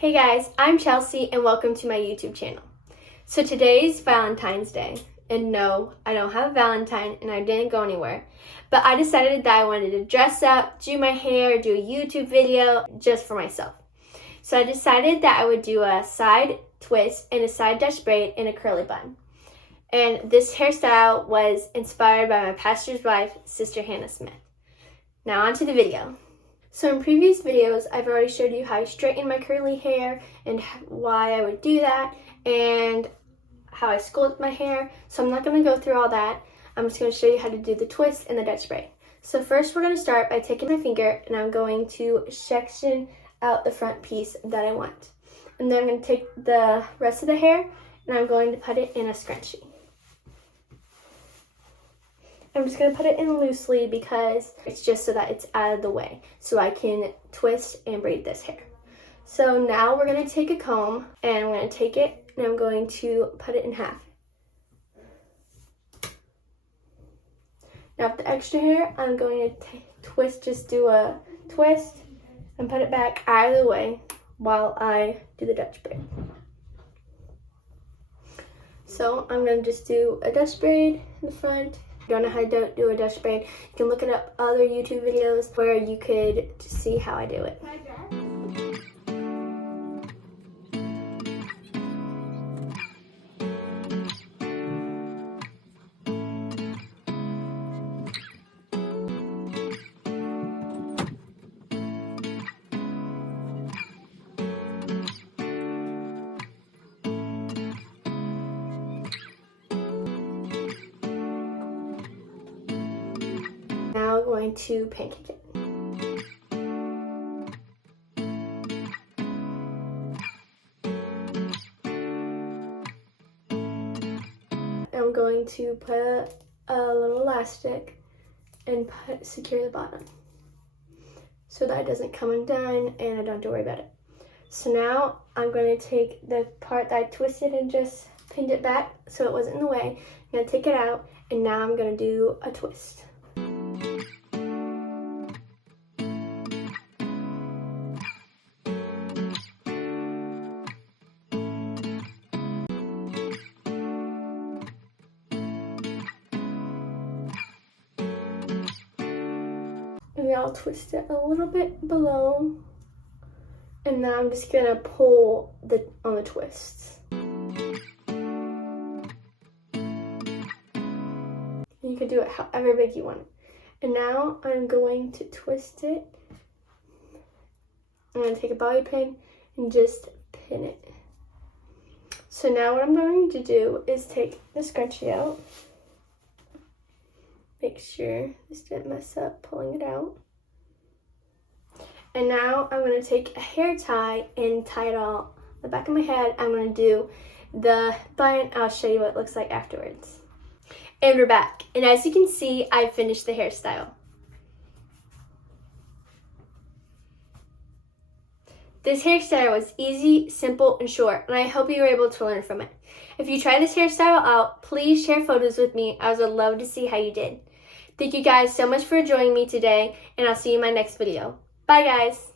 Hey guys, I'm Chelsea and welcome to my YouTube channel. So today's Valentine's Day, and no, I don't have a Valentine and I didn't go anywhere, but I decided that I wanted to dress up, do my hair, do a YouTube video just for myself. So I decided that I would do a side twist and a side dash braid and a curly bun. And this hairstyle was inspired by my pastor's wife, Sister Hannah Smith. Now on to the video. So in previous videos, I've already showed you how I straighten my curly hair and why I would do that and how I sculpt my hair. So I'm not going to go through all that. I'm just going to show you how to do the twist and the Dutch braid. So first we're going to start by taking my finger and I'm going to section out the front piece that I want. And then I'm going to take the rest of the hair and I'm going to put it in a scrunchie. I'm just going to put it in loosely because it's just so that it's out of the way so I can twist and braid this hair. So now we're going to take a comb and I'm going to take it and I'm going to put it in half. Now with the extra hair, I'm going to just do a twist and put it back out of the way while I do the Dutch braid. So I'm going to just do a Dutch braid in the front. If you don't know how to do a Dutch braid, you can look up other YouTube videos where you could see how I do it. Now I'm going to pancake it. I'm going to put a little elastic and secure the bottom so that it doesn't come undone and I don't have to worry about it. So now I'm going to take the part that I twisted and just pinned it back so it wasn't in the way. I'm going to take it out and now I'm going to do a twist. And I'll twist it a little bit below. And now I'm just gonna pull on the twists. You can do it however big you want. And now I'm going to twist it. I'm gonna take a bobby pin and just pin it. So now what I'm going to do is take the scrunchie out. Make sure this didn't mess up pulling it out. And now I'm going to take a hair tie and tie it all on the back of my head. I'm going to do the bun. I'll show you what it looks like afterwards. And we're back. And as you can see, I finished the hairstyle. This hairstyle was easy, simple, and short, and I hope you were able to learn from it. If you try this hairstyle out, please share photos with me. I would love to see how you did. Thank you guys so much for joining me today, and I'll see you in my next video. Bye, guys.